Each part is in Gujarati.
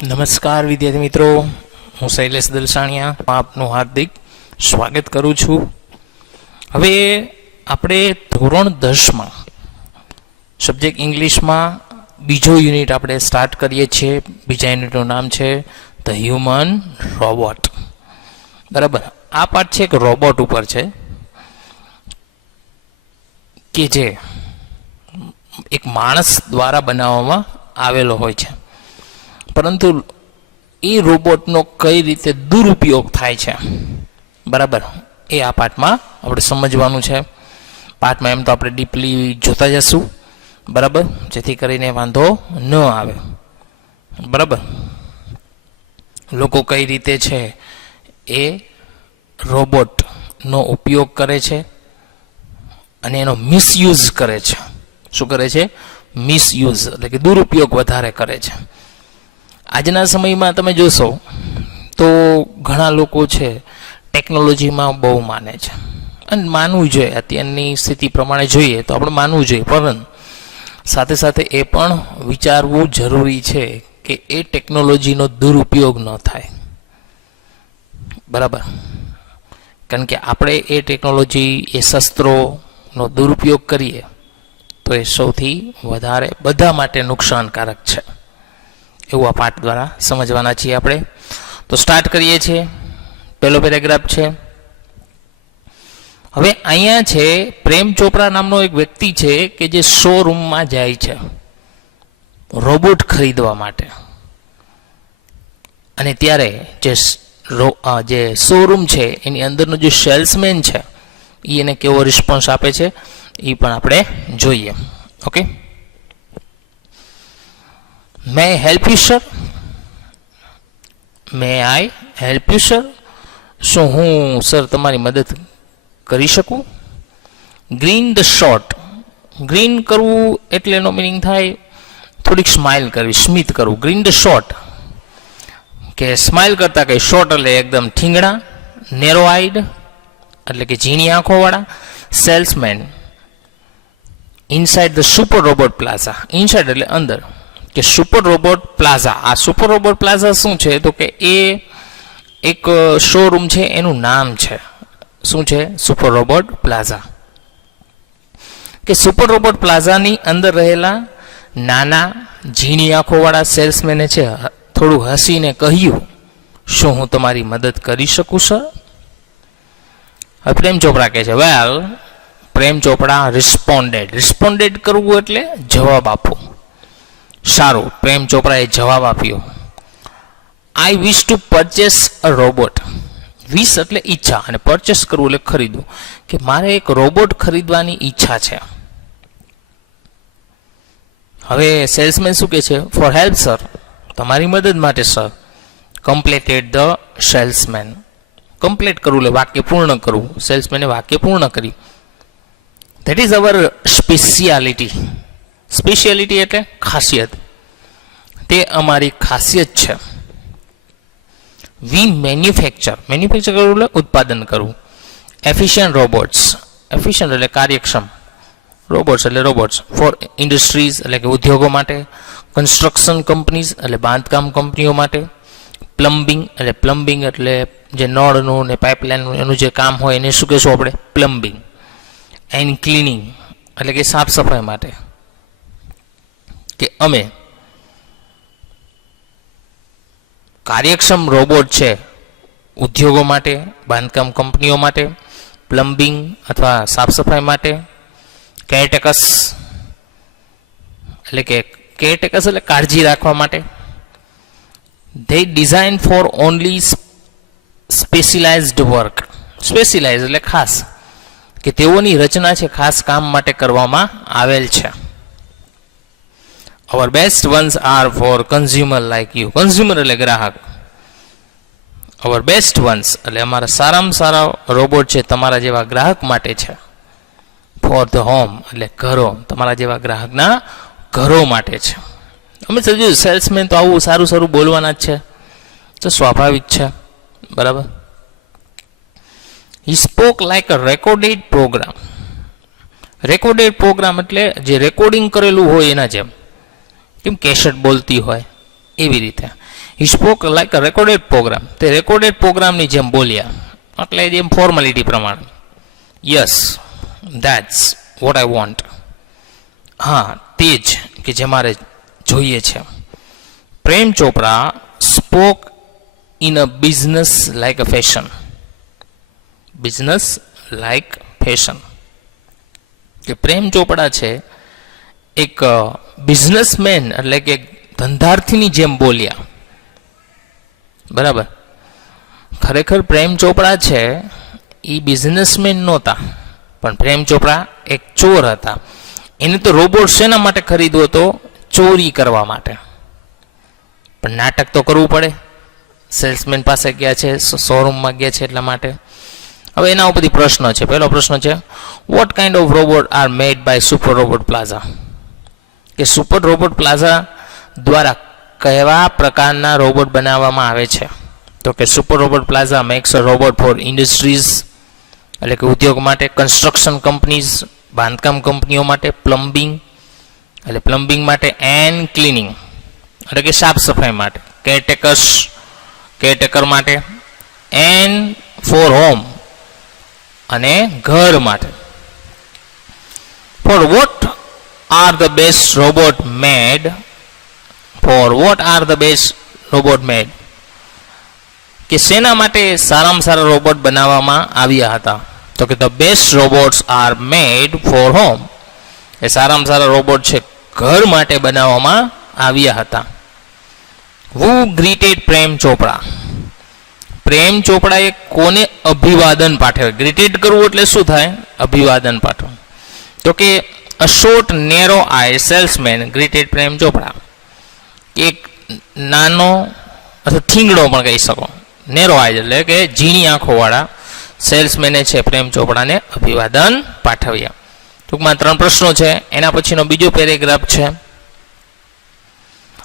નમસ્કાર વિદ્યાર્થી મિત્રો, હું શૈલેષ દલસાણિયા આપનું હાર્દિક સ્વાગત કરું છું. હવે આપણે ધોરણ 10માં સબ્જેક્ટ ઇંગ્લિશમાં બીજો યુનિટ આપણે સ્ટાર્ટ કરીએ છીએ. બીજા યુનિટનું નામ છે ધ હ્યુમન રોબોટ. બરાબર, આ પાઠ છે એક રોબોટ ઉપર છે કે જે એક માણસ દ્વારા બનાવવામાં આવેલો હોય છે, પરંતુ એ રોબોટનો કઈ રીતે દુરુપયોગ થાય છે, બરાબર, એ આ પાઠમાં આપણે સમજવાનું છે. પાઠમાં એમ તો આપણે ડીપલી જોતા જશું, બરાબર, જેથી કરીને વાંધો ન આવે. બરાબર, લોકો કઈ રીતે છે એ રોબોટનો ઉપયોગ કરે છે અને એનો મિસયુઝ કરે છે. શું કરે છે? મિસયુઝ, એટલે કે દુરુપયોગ વધારે કરે છે. આજના સમયમાં તમે જોશો તો ઘણા લોકો છે ટેકનોલોજીમાં બહુ માને છે, અને માનવું જોઈએ. અત્યારની સ્થિતિ પ્રમાણે જોઈએ તો આપણે માનવું જોઈએ, પરંતુ સાથે સાથે એ પણ વિચારવું જરૂરી છે કે એ ટેકનોલોજીનો દુરુપયોગ ન થાય. બરાબર, કારણ કે આપણે એ ટેકનોલોજી, એ શસ્ત્રોનો દુરુપયોગ કરીએ તો એ સૌથી વધારે બધા માટે નુકસાનકારક છે. એવું આ પાઠ દ્વારા સમજવાના છીએ આપણે. તો સ્ટાર્ટ કરીએ છીએ. પહેલો પેરેગ્રાફ છે. હવે અહીંયા છે પ્રેમ ચોપરા નામનો એક વ્યક્તિ છે કે જે શોરૂમમાં જાય છે રોબોટ ખરીદવા માટે, અને ત્યારે જે શોરૂમ છે એની અંદરનો જે સેલ્સમેન છે એ એને કેવો રિસ્પોન્સ આપે છે એ પણ આપણે જોઈએ. Okay, May I help you, sir? May I help you, sir? શું હું સર તમારી મદદ કરી શકું? Green the short. ગ્રીન કરવું એટલે એનો મિનિંગ થાય થોડીક સ્માઇલ કરવી, સ્મિત કરવું. ગ્રીન ધ શોર્ટ કે સ્માઇલ કરતા કઈ, શોર્ટ એટલે એકદમ ઠીંગણા, નેરો આઈડ એટલે કે ઝીણી આંખોવાળા. Salesman inside the Super robot Plaza. Inside એટલે અંદર, કે સુપર રોબોટ પ્લાઝા. આ સુપર રોબોટ પ્લાઝા શું છે તો કે એ એક શોરૂમ છે, એનું નામ છે શું છે? Super robot plaza. કે સુપર રોબોટ પ્લાઝાની અંદર રહેલા નાના ઝીણી આંખોવાળા સેલ્સમેને છે થોડું હસીને કહ્યું, શું હું તમારી મદદ કરી શકું સર? હવે પ્રેમ ચોપરા કહે છે, વેલ, પ્રેમ ચોપડા રિસ્પોન્ડેડ. રિસ્પોન્ડેડ કરવું એટલે જવાબ આપવો. સારું, પ્રેમ ચોપરાએ જવાબ આપ્યો. I wish to purchase a robot. Wish એટલે ઈચ્છા, અને પરચેસ કરવું એટલે ખરીદવું, કે મારે એક રોબોટ ખરીદવાની ઈચ્છા છે. હવે સેલ્સમેન શું કહે છે? ફોર હેલ્પ સર, તમારી મદદ માટે sir. Completed the salesman. Complete કરવું એટલે વાક્ય પૂર્ણ કરવું. સેલ્સમેને વાક્ય પૂર્ણ કર્યું. That is our speciality. Speciality એટલે ખાસિયત. તે અમારી ખાસિયત છે. વી મેન્યુફેક્ચર. મેન્યુફેક્ચર કરવું એટલે ઉત્પાદન કરવું. Efficient robots. એફિશિયન્ટ એટલે કાર્યક્ષમ. રોબોટ્સ એટલે રોબોટ્સ. ફોર ઇન્ડસ્ટ્રીઝ એટલે કે ઉદ્યોગો માટે. કન્સ્ટ્રક્શન કંપનીઝ એટલે બાંધકામ કંપનીઓ માટે. પ્લમ્બિંગ એટલે પ્લમ્બિંગ એટલે જે નળનું ને પાઇપલાઇનનું એનું જે કામ હોય એને શું કહેશું આપણે? પ્લમ્બિંગ. એન્ડ ક્લિનિંગ એટલે કે સાફ સફાઈ માટે. કે અમે કાર્યક્ષમ રોબોટ છે ઉદ્યોગો માટે, બાંધકામ કંપનીઓ માટે, પ્લમ્બિંગ અથવા સાફ સફાઈ માટે. કેરટેકર્સ એટલે કે કેરટેકર્સ એટલે કાળજી રાખવા માટે. They design four only specialized work. Specialise એટલે ખાસ, કે તેઓની રચના છે ખાસ કામ માટે કરવામાં આવેલ છે. Our best ones are for consumer like you. Consumer એટલે ગ્રાહક. Our best ones એટલે અમારા સારામાં સારા રોબોટ છે તમારા જેવા ગ્રાહક માટે છે. For the home એટલે ઘરો, તમારા જેવા ગ્રાહકના ઘરો માટે છે. અમે સમજ્યું સેલ્સમેન તો આવું સારું સારું બોલવાના જ છે, તો સ્વાભાવિક છે. બરાબર. He spoke like a recorded program. Recorded programme એટલે જે રેકોર્ડિંગ કરેલું હોય એના જેમ. કેમ કેસેટ બોલતી હોય એવી રીતે he spoke like a recorded programme, તે રેકોર્ડેડ પ્રોગ્રામની જેમ બોલ્યા, એટલે જેમ ફોર્માલિટી પ્રમાણે. Yes, that's what I want. હા, તે જ કે જે મારે જોઈએ છે. Prem Chopra spoke in a business like a fashion. Business like fashion. કે પ્રેમ ચોપડા છે એક બિઝનેસમેન એટલે કે ધંધાર્થીની જેમ બોલ્યા. બરાબર. ખરેખર પ્રેમ ચોપડા છે એ બિઝનેસમેન નહોતા, પણ પ્રેમ ચોપડા એક ચોર હતા. એને તો રોબોટ શેના માટે ખરીદવો હતો? ચોરી કરવા માટે. પણ નાટક તો કરવું પડે. સેલ્સમેન પાસે ગયા છે, શોરૂમમાં ગયા છે એટલા માટે. હવે એના ઉપરથી પ્રશ્ન છે. પહેલો પ્રશ્ન છે, what kind of robot are made by super robot plaza? કે સુપર રોબોટ પ્લાઝા દ્વારા કેવા પ્રકારના રોબોટ બનાવવામાં આવે છે? તો કે super robot plaza makes a robot for industries, એટલે કે ઉદ્યોગ માટે, કન્સ્ટ્રક્શન કંપનીઝ, બાંધકામ કંપનીઓ માટે, પ્લમ્બિંગ એટલે પ્લમ્બિંગ માટે, એન્ડ ક્લિનિંગ એટલે કે સાફ સફાઈ માટે, કેરટેકર માટે, એન્ડ ફોર હોમ અને ઘર માટે. For what are the best robot made? For what are the best robot made? કે શેના માટે સારામાં સારા રોબોટ બનાવવામાં આવ્યા હતા? તો કે the best robots are made for home. એ સારામાં સારા રોબોટ છે ઘર માટે બનાવવામાં આવ્યા હતા. હુ ગ્રીટેડ પ્રેમ ચોપડા? પ્રેમ ચોપડાએ કોને અભિવાદન પાઠવ્યું? ગ્રીટેડ કરવું એટલે શું થાય? અભિવાદન પાઠવું. તો કે a short narrow eye salesman greeted Prem Chopra. એક નાનો અથવા થીંગડો પણ કહી શકો. નેરો આઈ એટલે કે ઝીણી આંખોવાળા સેલ્સમેને છે પ્રેમ ચોપડાને અભિવાદન પાઠવ્યા. ટૂંકમાં 3 પ્રશ્નો છે. એના પછીનો બીજો પેરેગ્રાફ છે.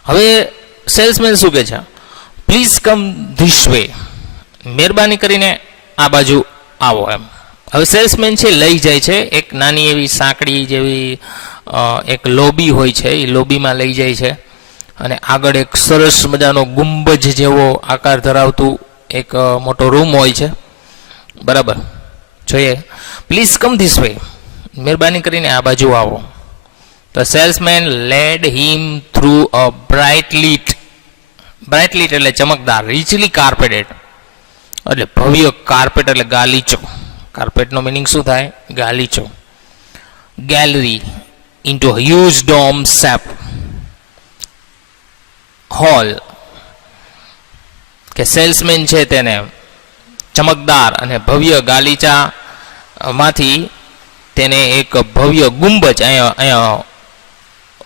હવે સેલ્સમેન શું કહે છે? Please come this way. મહેરબાની કરીને આ બાજુ આવો એમ. હવે સેલ્સમેન છે લઈ જાય છે એક નાની એવી સાંકડી જેવી એક લોબી હોય છે, એ લોબીમાં લઈ જાય છે અને આગળ એક સરસ મજાનો ગુંબજ જેવો આકાર ધરાવતું એક મોટો રૂમ હોય છે. બરાબર, જોઈએ. Please come this way. મહેરબાની કરીને આ બાજુ આવો. તો salesman led him through a bright lit એટલે ચમકદાર, રીચલી કાર્પેટેડ એટલે ભવ્ય, કાર્પેટ એટલે ગાલીચો. કાર્પેટનો મિનિંગ શું થાય? ગાલીચો. Gallery into huge dome shape hall. કે સેલ્સમેન છે તેને ચમકદાર અને ભવ્ય ગાલીચા માંથી તેને એક ભવ્ય ગુંબજ, અહીંયા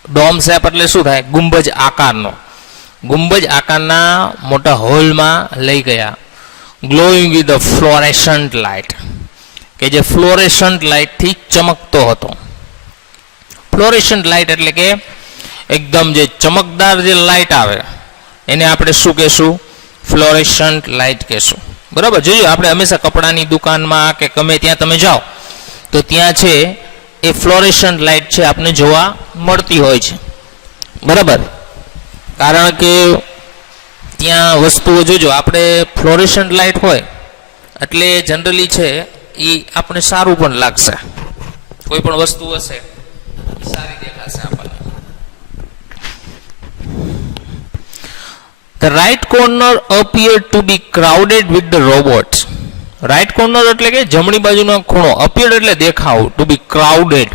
ડોમ શેપ એટલે શું થાય? ગુંબજ આકારનો, ગુંબજ આકારના મોટા હોલમાં લઈ ગયા. Glowing with a fluorescent light, કે જે ફ્લોરેસન્ટ લાઇટથી ચમકતો હતો. ફ્લોરેસન્ટ લાઇટ એટલે કે એકદમ જે ચમકદાર જે લાઇટ આવે એને આપણે શું કહેશું? ફ્લોરેસન્ટ લાઇટ કહેશું. બરાબર. જોયું, આપણે હંમેશા કપડાની દુકાનમાં કે ગમે ત્યાં તમે જાઓ તો ત્યાં છે એ ફ્લોરેસન્ટ લાઇટ છે આપને જોવા મળતી હોય છે. બરાબર. કારણ કે ત્યાં વસ્તુઓ જોજો, આપણે ફ્લોરેસન્ટ લાઇટ હોય એટલે જનરલી છે એ આપણે સારું પણ લાગશે. કોઈ પણ વસ્તુ હશે સારી દેખાશે આપણને. The right corner appeared to be crowded with the robots. Right corner એટલે કે જમણી બાજુનો ખૂણો, appeared એટલે દેખાવ, to be crowded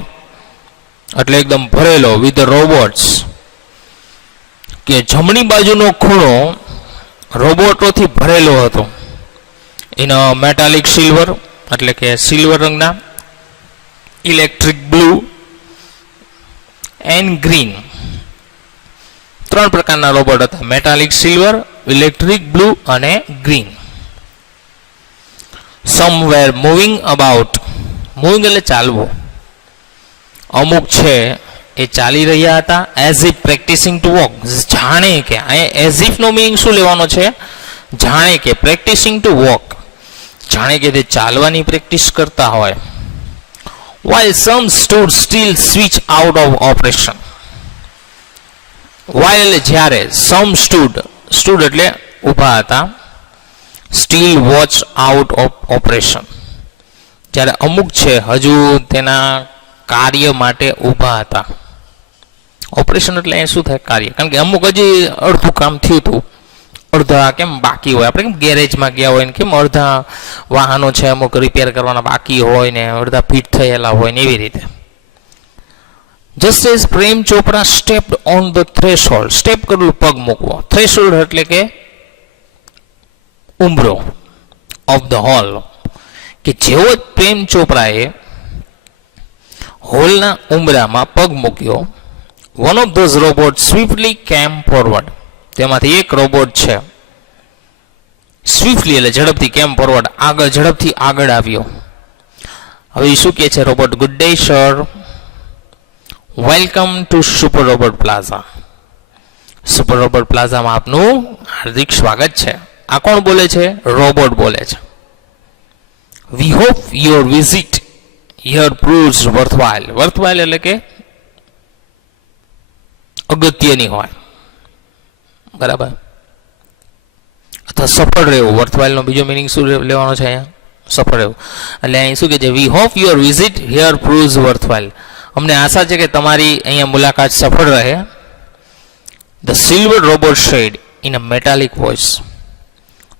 એટલે એકદમ ભરેલો, with the robots કે જમણી બાજુનો ખૂણો રોબોટોથી ભરેલો હતો. એનો મેટાલિક સિલ્વર એટલે કે સિલ્વર રંગના, ઇલેક્ટ્રિક બ્લુ એન્ડ ગ્રીન, 3 પ્રકારના રોબોટ હતા. મેટાલિક સિલ્વર, ઇલેક્ટ્રિક બ્લુ અને green. Some were moving about. Moving એટલે ચાલવું. અમુક છે એ ચાલી રહ્યા હતા. As if practising to walk, જાણે કે અહીંયા એઝ ઇફ નો મિનિંગ શું લેવાનો છે? જાણે કે. પ્રેક્ટિસિંગ ટુ વોક, જાણે કે તે ચાલવાની પ્રેક્ટિસ કરતા હોય. while some stood still, switch out of operation. while એટલે જ્યારે, some stood એટલે ઊભા હતા, still watch out of operation જ્યારે અમુક છે હજુ તેના કાર્ય માટે ઊભા હતા. ઓપરેશન એટલે એ શું થાય? કાર્ય. કારણ કે અમુક હજી અડધું કામ થયું હતું, અડધા કેમ બાકી હોય. આપણે કેમ ગેરેજમાં ગયા હોય ને કેમ અડધા વાહનો છે અમુક રિપેર કરવાના બાકી હોય ને અડધા ફિટ થયેલા હોય ને એવી રીતે. Just as Prem Chopra stepped on the threshold, step કરેલું પગ મૂકવો, થ્રેશોલ્ડ એટલે કે ઉંબરો ઓફ ધ હોલ, કે જેવો જ પ્રેમ ચોપરાએ હોલના ઉંબરામાં પગ મૂક્યો, one of those robots swiftly came forward, તેમાંથી એક રોબોટ છે સ્વિફ્ટલી એટલે ઝડપથી કેમ ફોરવર્ડ, આગળ ઝડપથી આગળ આવ્યો. હવે શું કહે છે robot? Good day sir, welcome to Super robot Plaza. Super Robot પ્લાઝામાં આપનું હાર્દિક સ્વાગત છે. આ કોણ બોલે છે? રોબોટ બોલે છે. We hope your visit here proves worthwhile. Worthwhile એટલે કે અગત્યની હોય, બરાબર, અથવા સફળ રહેવું. વર્થવાઇલનો બીજો મિનિંગ શું લેવાનો છે અહીંયા? સફળ રહેવું. એટલે અહીં શું કહે છે? We hope your visit here proves worthwhile. અમને આશા છે કે તમારી અહીંયા મુલાકાત સફળ રહે. The silver robot said in a metallic voice.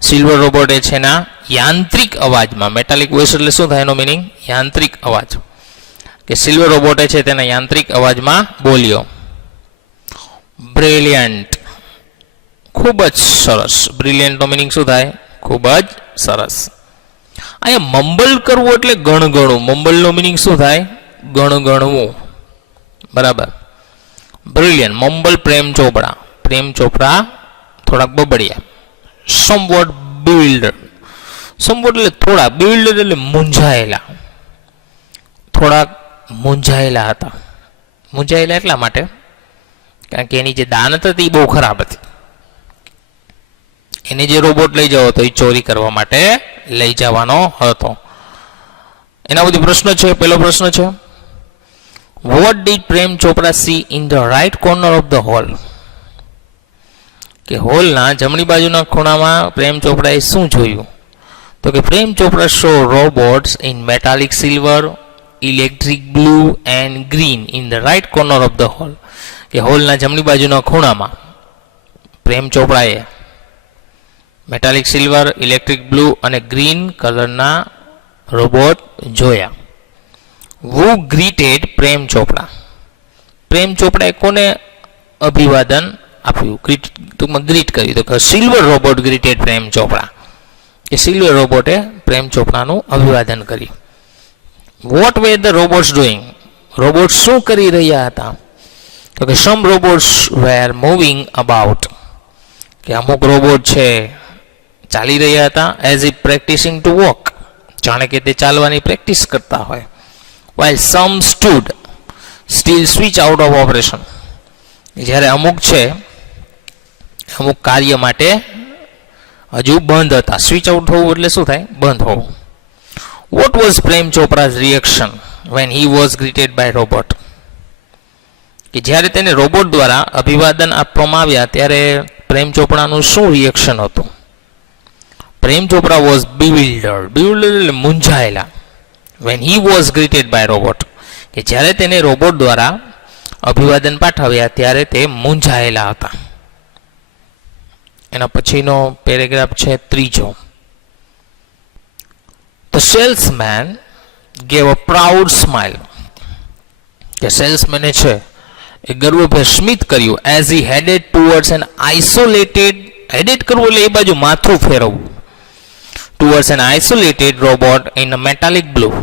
Silver robot એ છે ના યાંત્રિક અવાજમાં. મેટાલિક વોઇસ એટલે શું થાય એનો મિનિંગ? યાંત્રિક અવાજ. કે સિલ્વર રોબોટે છે તેના યાંત્રિક અવાજમાં બોલ્યો. બ્રિલિયન્ટ, ખૂબ જ સરસ. બ્રિલિયન્ટનો મિનિંગ શું થાય? ખૂબ જ સરસ. અહીંયા મમ્બલ કરવું એટલે ગણગણવું. મમ્બલનો મિનિંગ શું થાય? ગણગણવું, બરાબર. બ્રિલિયન્ટ. મમ્બલ પ્રેમ ચોપડા. પ્રેમ ચોપડા થોડાક બબડિયા. Somewhat build. સમવોટ એટલે થોડા, બિલ્ડ એટલે મૂંઝાયેલા. થોડાક મૂંઝાયેલા હતા. મૂંઝાયેલા એટલા માટે કારણ કે એની જે દાનત હતી એ બહુ ખરાબ હતી. એને જે રોબોટ લઈ જવો હતો એ ચોરી કરવા માટે લઈ જવાનો હતો. એના બધી પ્રશ્ન છે. પહેલો પ્રશ્ન છે, what did Prem Chopra see in the right corner of the hall. કે હોલના જમણી બાજુના ખૂણામાં પ્રેમ ચોપરાએ શું જોયું? તો કે Prem Chopra saw robots in metallic silver, electric blue and green in the right corner of the hall. કે હોલના જમણી બાજુના ખૂણામાં પ્રેમ ચોપરાએ મેટાલિક સિલ્વર, ઇલેક્ટ્રિક બ્લુ અને ગ્રીન કલરના રોબોટ જોયા. વુ ગ્રીટેડ પ્રેમ ચોપડા. પ્રેમ ચોપડાએ કોને અભિવાદન આપ્યું? ટૂંકમાં ગ્રીટ કર્યું. તો કે સિલ્વર રોબોટ ગ્રીટેડ પ્રેમ ચોપડા. કે સિલ્વર રોબોટે પ્રેમ ચોપડાનું અભિવાદન કર્યું. What were the robots doing. Robot શું કરી રહ્યા હતા? તો કે some robots were moving about. કે અમુક રોબોટ છે ચાલી રહ્યા હતા. As if practising to walk. જાણે કે તે ચાલવાની પ્રેક્ટિસ કરતા હોય. while some stood still switch out of operation. જ્યારે અમુક છે અમુક કાર્ય માટે હજુ બંધ હતા. સ્વિચ આઉટ થવું એટલે શું થાય? બંધ હોવું. what was Prem ચોપરા's reaction when he was greeted by robot. કે જ્યારે તેને રોબોટ દ્વારા અભિવાદન આપવામાં આવ્યા ત્યારે પ્રેમ ચોપરાનું શું રિએક્શન હતું? Prem Chopra was bewildered. bewildered એટલે મૂંઝાયેલા. when he was greeted by robot. કે જ્યારે તેને રોબોટ દ્વારા અભિવાદન પાઠવ્યા ત્યારે તે મૂંઝાયેલા હતા. એના પછીનો પેરેગ્રાફ છે ત્રીજો. The salesman gave a proud smile. કે સેલ્સમેને છે એ ગર્વભેર સ્મિત કર્યું. as he headed towards an isolated, headed કરવું એટલે એ બાજુ માથું ફેરવવું, towards an isolated robot in a metallic blue.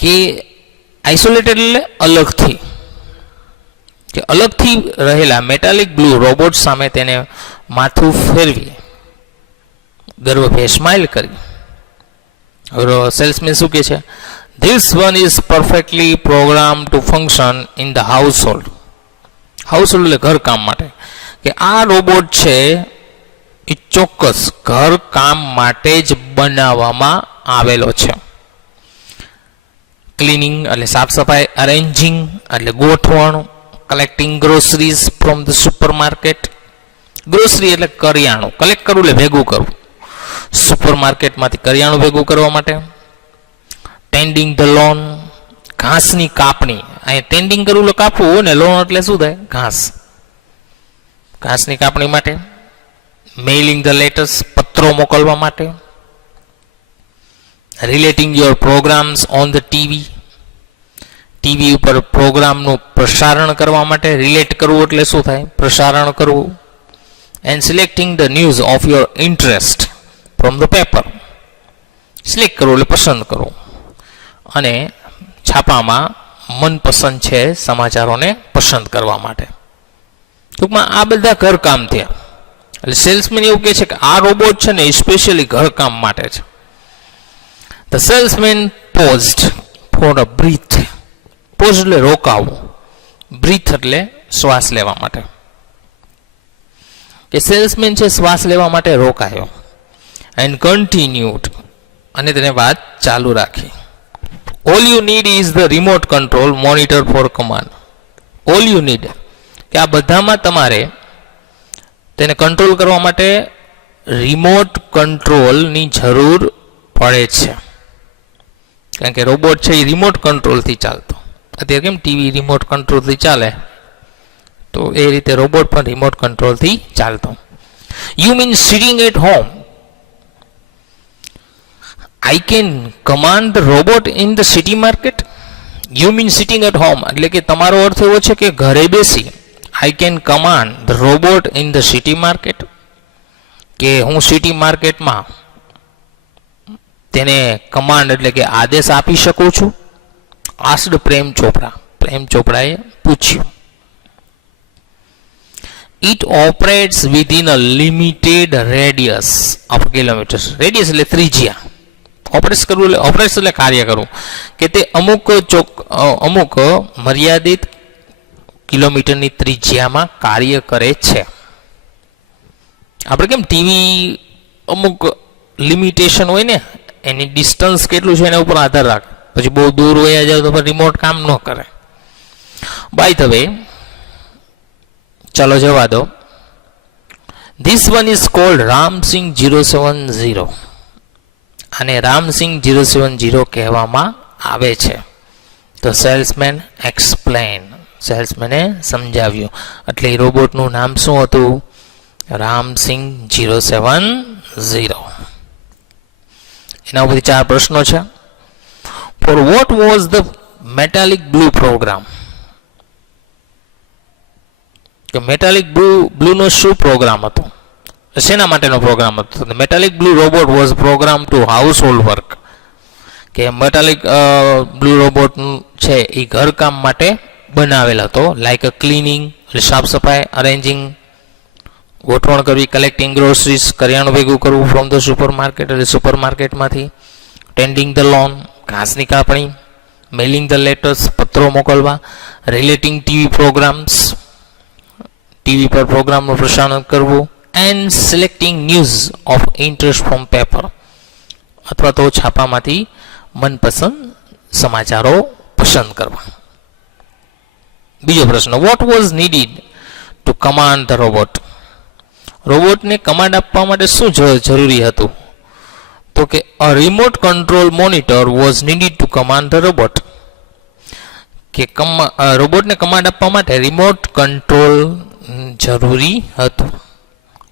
કે isolated એટલે અલગથી, કે અલગથી રહેલા મેટાલિક બ્લુ રોબોટ સામે તેને માથું ફેરવી ગર્વભેર સ્માઇલ કરી. હવે સેલ્સમેન શું કહે છે? This one is perfectly programmed to function in the household. Household એટલે ઘર કામ માટે. કે આ રોબોટ છે એ ચોક્કસ ઘર કામ માટે જ બનાવવામાં આવેલો છે. ક્લિનિંગ એટલે સાફ સફાઈ, અરેન્જિંગ એટલે ગોઠવણ, collecting groceries from the supermarket. Grocery એટલે કરિયાણું, કલેક્ટ કરવું એટલે ભેગું કરવું. સુપરમાર્કેટમાંથી કરિયાણું ભેગું કરવા માટે. ટેન્ડિંગ ધ લોન, ઘાસની કાપણી. અહીં ટેન્ડિંગ કરવું એટલે કાપવું ને લોન એટલે શું થાય? ઘાસ. ઘાસની કાપણી માટે. મેઇલિંગ ધ લેટર્સ, પત્રો મોકલવા માટે. Relating your programmes on the TV, TV ઉપર પ્રોગ્રામનું પ્રસારણ કરવા માટે. રિલેટ કરવું એટલે શું થાય? પ્રસારણ કરવું. And selecting the news of your interest from the paper. Select કરવું એટલે પસંદ કરવું. અને છાપામાં મનપસંદ છે સમાચારોને પસંદ કરવા માટે. ટૂંકમાં આ બધા ઘરકામ થયા. એટલે સેલ્સમેન એવું કહે છે કે આ રોબોટ છે ને સ્પેશિયલી ઘરકામ માટે છે. The salesman paused for a breath. Pause એટલે રોકાવું, બ્રીથ એટલે શ્વાસ લેવા માટે. કે સેલ્સમેન છે શ્વાસ લેવા માટે રોકાયો. એન્ડ કન્ટિન્યુડ, અને તેને વાત ચાલુ રાખી. All you need is the remote control monitor for command. All you need, કે આ બધામાં તમારે તેને કંટ્રોલ કરવા માટે રિમોટ કંટ્રોલની જરૂર પડે છે. કારણ કે રોબોટ છે એ રિમોટ કંટ્રોલથી ચાલતો. અત્યારે કેમ ટીવી રિમોટ કંટ્રોલથી ચાલે, તો એ રીતે રોબોટ પણ રિમોટ કંટ્રોલથી ચાલતો. You mean sitting at home. I can command the robot in the city market. You mean sitting at home એટલે કે તમારો અર્થ એવો છે કે ઘરે બેસી. I can command the robot in the city market, કે હું સિટી માર્કેટમાં તેને કમાન્ડ એટલે કે આદેશ આપી શકું છું. આસ્ડ પ્રેમ ચોપડા, પ્રેમ ચોપડાએ પૂછ્યું. It operates within a limited radius of kilometres. Radius એટલે ત્રિજ્યા. ઓપરેટ કરવું એટલે ઓપરેટ્સ એટલે કાર્ય કરવું, કે તે અમુક મર્યાદિત કિલોમીટરની ત્રિજ્યામાં કાર્ય કરે છે. આપણે કેમ ટીવી અમુક લિમિટેશન હોય ને, એની ડિસ્ટન્સ કેટલું છે એના ઉપર આધાર રાખે. પછી બહુ દૂર વયા જાય તો રિમોટ કામ ન કરે. બાય ધ વે, ચલો જવા દો. This one is called Ram Singh 070. આને રામસિંગ 070 કહેવામાં આવે છે. તો સેલ્સમેન એક્સપ્લેન, સેલ્સમેને સમજાવ્યું. એટલે એ રોબોટનું નામ શું હતું? રામસિંગ 070. એના ઉપરથી 4 પ્રશ્નો છે. For what was the metallic blue program? કે મેટાલિક બ્લુ નો શું પ્રોગ્રામ હતો? શેના માટેનો પ્રોગ્રામ હતો? Metallic blue robot was program to household work. કે મેટાલિક બ્લુ રોબોટ છે એ ઘરકામ માટે બનાવેલ હતો. લાઈક અ ક્લિનિંગ એટલે સાફ સફાઈ, અરેન્જિંગ ગોઠવણ કરવી, કલેક્ટિંગ ગ્રોસરીઝ કરિયાણું ભેગું કરવું ફ્રોમ ધ સુપર માર્કેટ એટલે સુપર માર્કેટમાંથી, ટેન્ડિંગ ધ લોન ઘાસની કાપણી, મેઇલિંગ ધ લેટર્સ પત્રો મોકલવા, રિલેટિંગ ટીવી પ્રોગ્રામ્સ ટીવી પર પ્રોગ્રામનું પ્રસારણ કરવું, and selecting news of interest from paper અથવા તો છાપામાંથી મનપસંદ સમાચારો પસંદ કરવા. બીજો પ્રશ્ન, what was needed to command the robot? રોબોટને કમાન્ડ આપવા માટે શું જરૂરી હતું? તો કે a remote control monitor was needed to command the robot. કે રોબોટને કમાન્ડ આપવા માટે રિમોટ કંટ્રોલ જરૂરી હતું.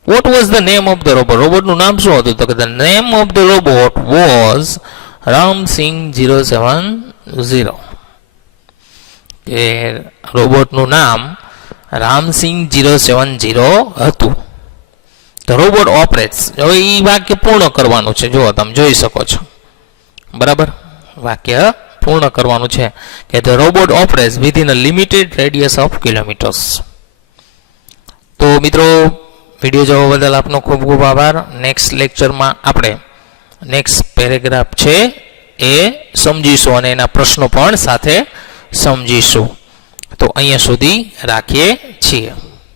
What was the name of the robot? રોબોટનું નામ શું હતું? તો કે the name of the robot was Ram Singh 070. કે રોબોટનું નામ રામસિંગ 070 હતું. તો રોબોટ ઓપરેટ્સ, હવે એ વાક્ય પૂર્ણ કરવાનું છે. જો તમે જોઈ શકો છો, બરાબર? વાક્ય પૂર્ણ કરવાનું છે કે the robot operates within a limited radius of kilometres. તો મિત્રો, વિડીયો જોવા બદલ આપનો ખૂબ ખૂબ આભાર. નેક્સ્ટ લેક્ચરમાં આપણે નેક્સ્ટ પેરેગ્રાફ છે એ સમજીશું અને એના પ્રશ્નો પણ સાથે સમજીશું. તો અહીંયા સુધી રાખીએ છીએ.